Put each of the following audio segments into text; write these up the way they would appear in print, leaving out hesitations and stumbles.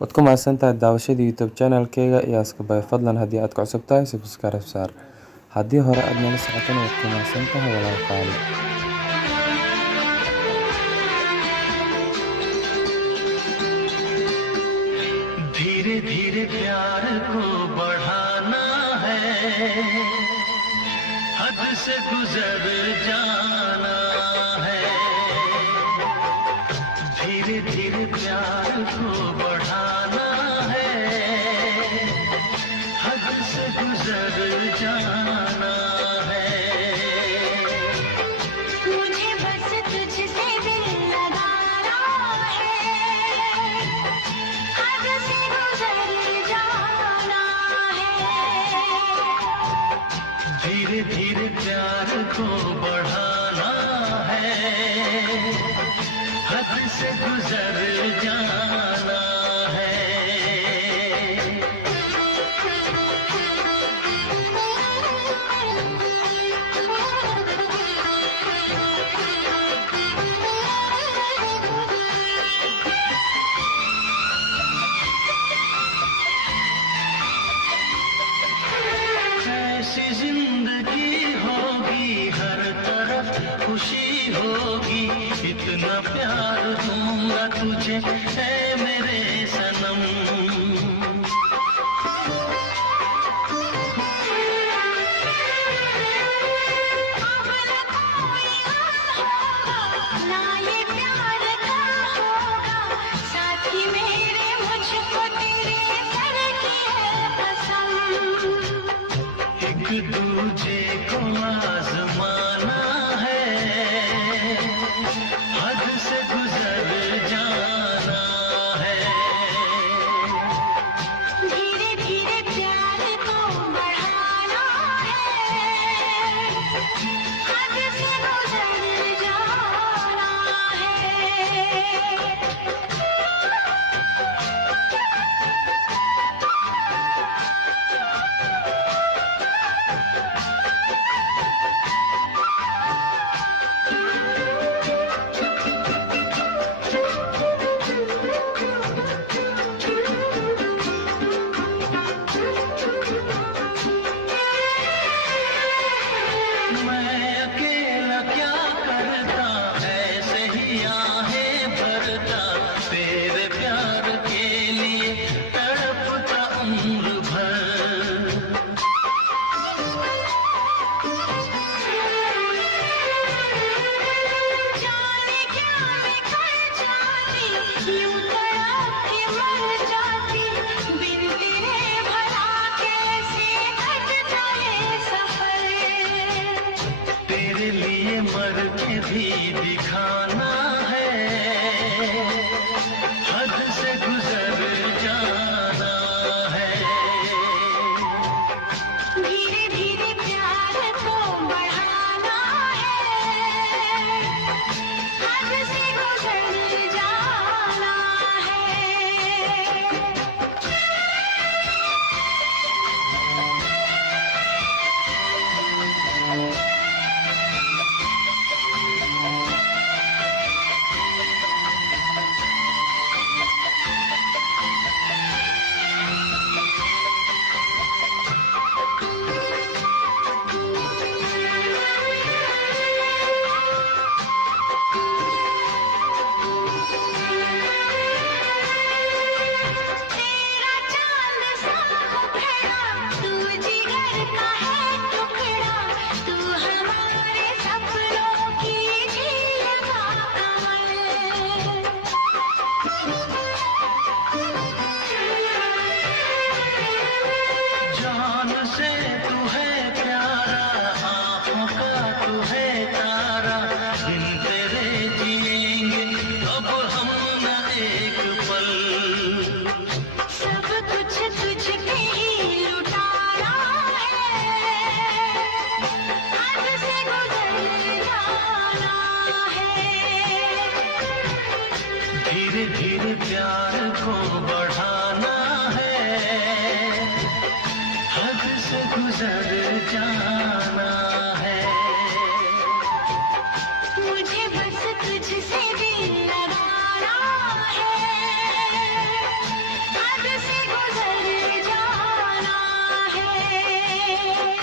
waad ku mahadsantahay daawashada YouTube channel-kayga iyo Askabay. Fadlan haddii aad ku cusub tahay subscribe saar. Haddii hore aad nala socotana waad ku mahadsantahay walaalkaali. धीरे धीरे प्यार को बढ़ाना है, हद से गुजर जाना है। धीरे धीरे प्यार को बढ़ाना है, हद से गुजर जाना है। मुझे बस तुझसे दिल लगाना है, हद से गुजर जाना है। धीरे धीरे प्यार को बढ़ाना है, हद से गुजर जाना है। ऐसी जिंदगी होगी, हर तरफ खुशी होगी, इतना प्यार दूंगा तुझे ऐ मेरे सनम। ना ये प्यार का होगा, साथी मेरे मुझको तेरे सर की है कसम। एक दूजे को आजमाना है, हद से गुजर जाना है। धीरे धीरे प्यार को बढ़ाना है, हद से गुजर जाना है।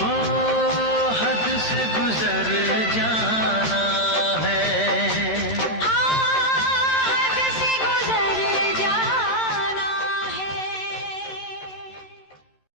ओ हद से गुजर जा